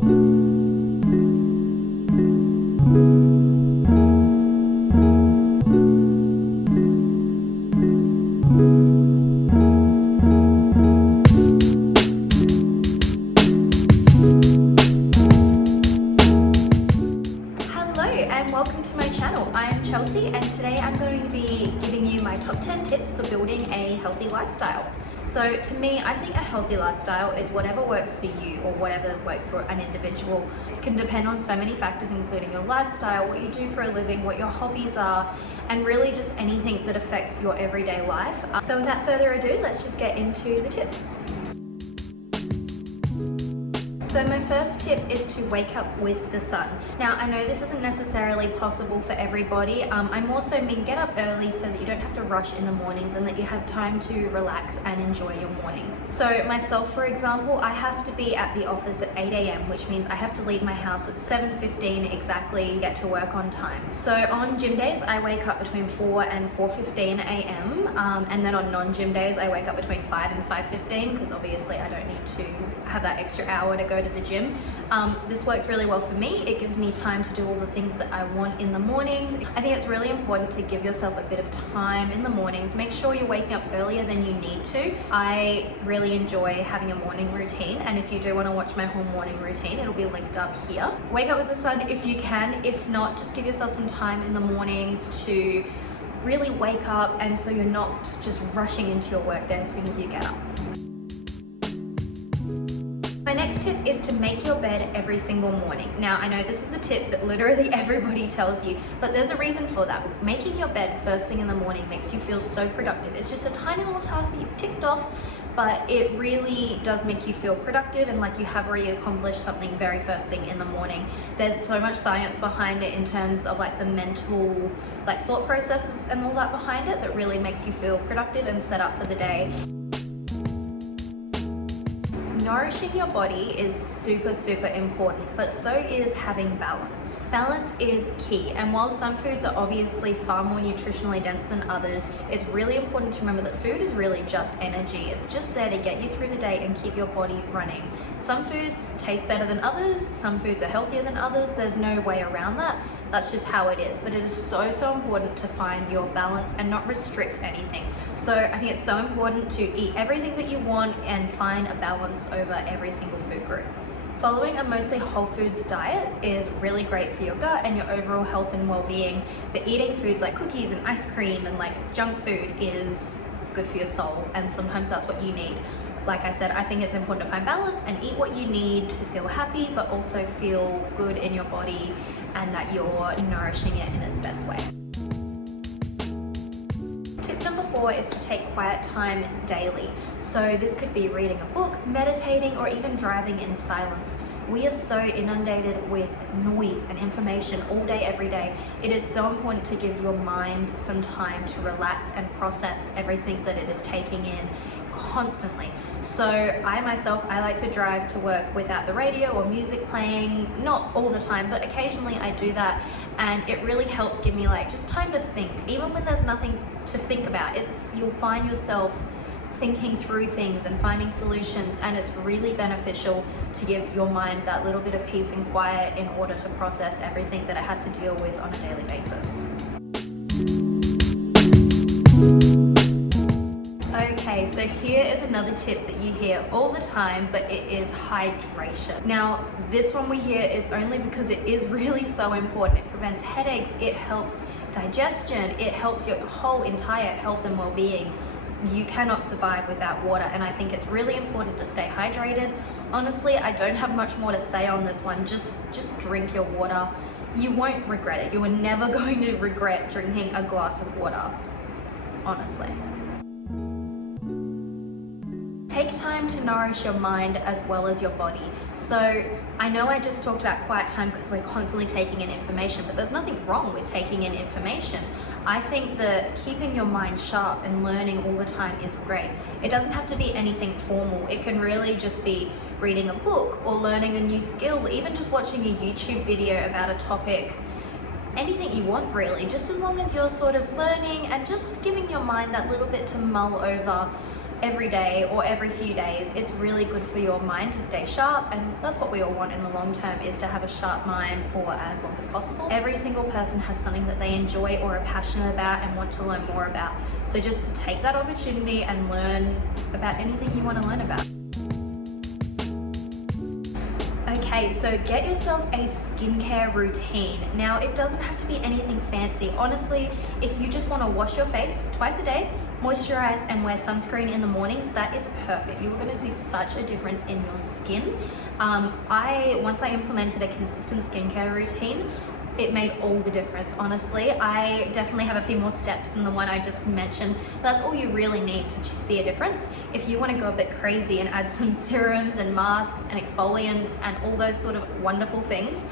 And welcome to my channel. I'm Chelsea and today I'm going to be giving you my top 10 tips for building a healthy lifestyle. So to me, I think a healthy lifestyle is whatever works for you or whatever works for an individual. It can depend on so many factors, including your lifestyle, what you do for a living, what your hobbies are, and really just anything that affects your everyday life. So without further ado, let's just get into the tips. So my first tip is to wake up with the sun. Now I know this isn't necessarily possible for everybody. I more so mean get up early so that you don't have to rush in the mornings and that you have time to relax and enjoy your morning. So myself, for example, I have to be at the office at 8 a.m, which means I have to leave my house at 7:15 exactly, get to work on time. So on gym days, I wake up between 4 and 4:15 a.m. And then on non-gym days, I wake up between 5 and 5:15 because obviously I don't need to have that extra hour to go to the gym. This works really well for me. It gives me time to do all the things that I want in the mornings. I think it's really important to give yourself a bit of time in the mornings. Make sure you're waking up earlier than you need to. I really enjoy having a morning routine, and if you do want to watch my whole morning routine, it'll be linked up here. Wake up with the sun if you can. If not, just give yourself some time in the mornings to really wake up, and so you're not just rushing into your work day as soon as you get up. My next tip is to make your bed every single morning. Now, I know this is a tip that literally everybody tells you, but there's a reason for that. Making your bed first thing in the morning makes you feel so productive. It's just a tiny little task that you've ticked off, but it really does make you feel productive and like you have already accomplished something very first thing in the morning. There's so much science behind it in terms of like the mental thought processes and all that behind it that really makes you feel productive and set up for the day. Nourishing your body is super important, but so is having balance. Balance is key, and while some foods are obviously far more nutritionally dense than others, it's really important to remember that food is really just energy. It's just there to get you through the day and keep your body running. Some foods taste better than others, some foods are healthier than others, there's no way around that. That's just how it is, but it is so important to find your balance and not restrict anything. So I think it's so important to eat everything that you want and find a balance over every single food group. Following a mostly whole foods diet is really great for your gut and your overall health and well-being, but eating foods like cookies and ice cream and junk food is good for your soul, and sometimes that's what you need. Like I said, I think it's important to find balance and eat what you need to feel happy, but also feel good in your body and that you're nourishing it in its best way. Tip number 4 is to take quiet time daily. So this could be reading a book, meditating, or even driving in silence. We are so inundated with noise and information all day, every day. It is so important to give your mind some time to relax and process everything that it is taking in constantly. So I like to drive to work without the radio or music playing, not all the time, but occasionally I do that, and it really helps give me just time to think. Even when there's nothing to think about, you'll find yourself thinking through things and finding solutions, and it's really beneficial to give your mind that little bit of peace and quiet in order to process everything that it has to deal with on a daily basis. Okay, so here is another tip that you hear all the time, but it is hydration. Now, this one we hear is only because it is really so important. It prevents headaches, it helps digestion, it helps your whole entire health and well-being. You cannot survive without water, and I think it's really important to stay hydrated. Honestly, I don't have much more to say on this one. Just drink your water. You won't regret it. You are never going to regret drinking a glass of water, honestly. Take time to nourish your mind as well as your body. So I know I just talked about quiet time because we're constantly taking in information, but there's nothing wrong with taking in information. I think that keeping your mind sharp and learning all the time is great. It doesn't have to be anything formal. It can really just be reading a book or learning a new skill, even just watching a YouTube video about a topic. Anything you want, really, just as long as you're sort of learning and just giving your mind that little bit to mull over every day or every few days, it's really good for your mind to stay sharp, and that's what we all want in the long term, is to have a sharp mind for as long as possible. Every single person has something that they enjoy or are passionate about and want to learn more about. So just take that opportunity and learn about anything you want to learn about. Okay, so get yourself a skincare routine. Now, it doesn't have to be anything fancy. Honestly, if you just want to wash your face twice a day, moisturize and wear sunscreen in the mornings, that is perfect. You're going to see such a difference in your skin. Once I implemented a consistent skincare routine, it made all the difference. Honestly, I definitely have a few more steps than the one I just mentioned. That's all you really need to see a difference. If you want to go a bit crazy and add some serums and masks and exfoliants and all those sort of wonderful things,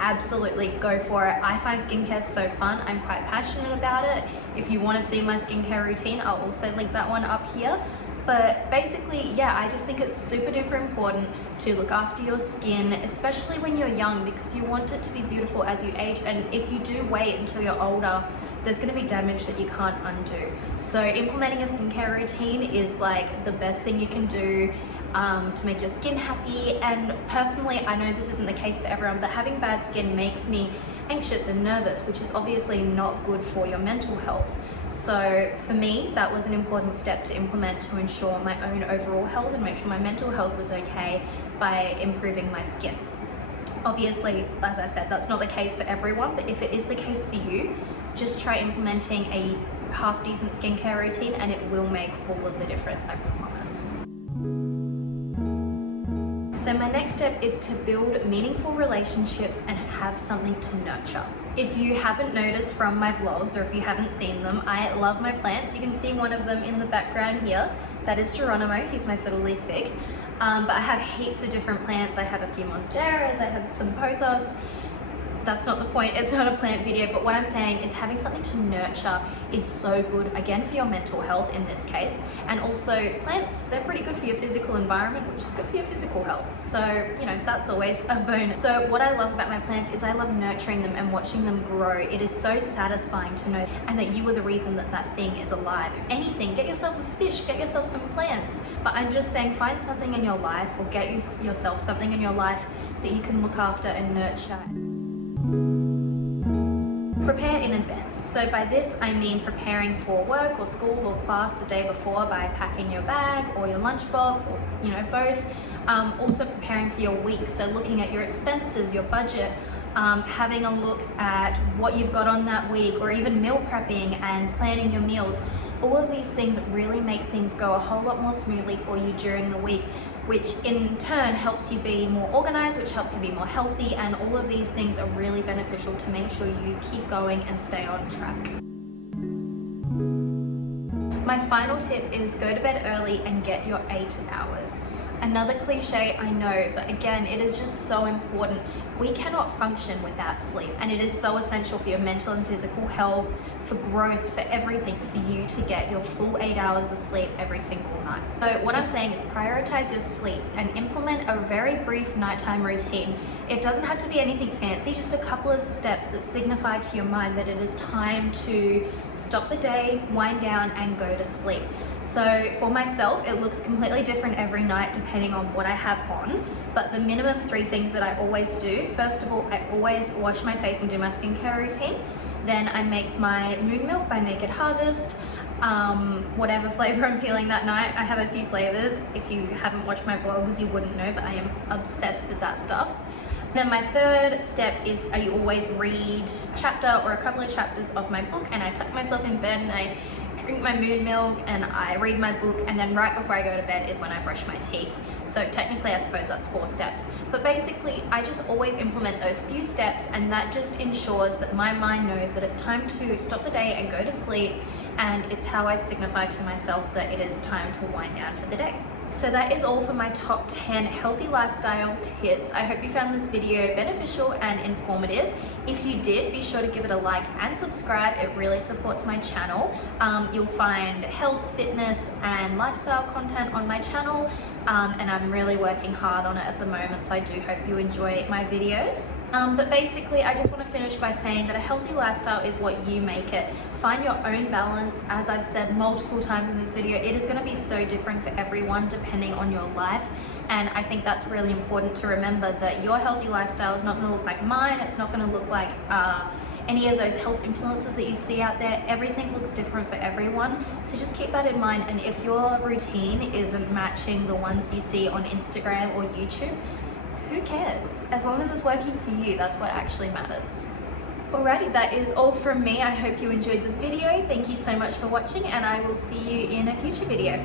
absolutely go for it. I find skincare so fun. I'm quite passionate about it. If you want to see my skincare routine, I'll also link that one up here. But basically, yeah, I just think it's super duper important to look after your skin, especially when you're young, because you want it to be beautiful as you age. And if you do wait until you're older, there's going to be damage that you can't undo. So implementing a skincare routine is like the best thing you can do to make your skin happy. And personally, I know this isn't the case for everyone, but having bad skin makes me anxious and nervous, which is obviously not good for your mental health. So for me, that was an important step to implement to ensure my own overall health and make sure my mental health was okay by improving my skin. Obviously, as I said, that's not the case for everyone, but if it is the case for you, just try implementing a half decent skincare routine and it will make all of the difference, I promise. So my next step is to build meaningful relationships and have something to nurture. If you haven't noticed from my vlogs, or if you haven't seen them, I love my plants. You can see one of them in the background here. That is Geronimo, he's my fiddle leaf fig. But I have heaps of different plants. I have a few monsteras, I have some pothos. That's not the point, it's not a plant video, but what I'm saying is having something to nurture is so good, again, for your mental health in this case. And also plants, they're pretty good for your physical environment, which is good for your physical health. So, you know, that's always a bonus. So what I love about my plants is I love nurturing them and watching them grow. It is so satisfying to know and that you are the reason that that thing is alive. Anything, get yourself a fish, get yourself some plants. But I'm just saying, find something in your life, or get yourself something in your life that you can look after and nurture. Prepare in advance. So by this I mean preparing for work or school or class the day before by packing your bag or your lunchbox, or you know, both. Also preparing for your week, so looking at your expenses, your budget, having a look at what you've got on that week, or even meal prepping and planning your meals. All of these things really make things go a whole lot more smoothly for you during the week, which in turn helps you be more organized, which helps you be more healthy, and all of these things are really beneficial to make sure you keep going and stay on track. My final tip is go to bed early and get your 8 hours. Another cliche, I know, but again, it is just so important. We cannot function without sleep, and it is so essential for your mental and physical health, for growth, for everything, for you to get your full 8 hours of sleep every single night. So what I'm saying is prioritize your sleep and implement a very brief nighttime routine. It doesn't have to be anything fancy, just a couple of steps that signify to your mind that it is time to stop the day, wind down, and go to sleep. So for myself, it looks completely different every night depending on what I have on, but the minimum 3 things that I always do: first of all, I always wash my face and do my skincare routine. Then I make my moon milk by Naked Harvest, whatever flavor I'm feeling that night. I have a few flavors. If you haven't watched my vlogs, you wouldn't know, but I am obsessed with that stuff. Then my third step is I always read a chapter or a couple of chapters of my book, and I tuck myself in bed and I drink my moon milk and I read my book, and then right before I go to bed is when I brush my teeth. So technically I suppose that's 4 steps, but basically I just always implement those few steps, and that just ensures that my mind knows that it's time to stop the day and go to sleep, and it's how I signify to myself that it is time to wind down for the day. So that is all for my top 10 healthy lifestyle tips. I hope you found this video beneficial and informative. If you did, be sure to give it a like and subscribe. It really supports my channel. You'll find health, fitness, and lifestyle content on my channel. and I'm really working hard on it at the moment, so I do hope you enjoy my videos. But basically, I just want to finish by saying that a healthy lifestyle is what you make it. Find your own balance. As I've said multiple times in this video, it is going to be so different for everyone depending on your life. And I think that's really important to remember, that your healthy lifestyle is not going to look like mine. It's not going to look like any of those health influencers that you see out there. Everything looks different for everyone. So just keep that in mind. And if your routine isn't matching the ones you see on Instagram or YouTube, who cares? As long as it's working for you, that's what actually matters. Alrighty, that is all from me. I hope you enjoyed the video. Thank you so much for watching, and I will see you in a future video.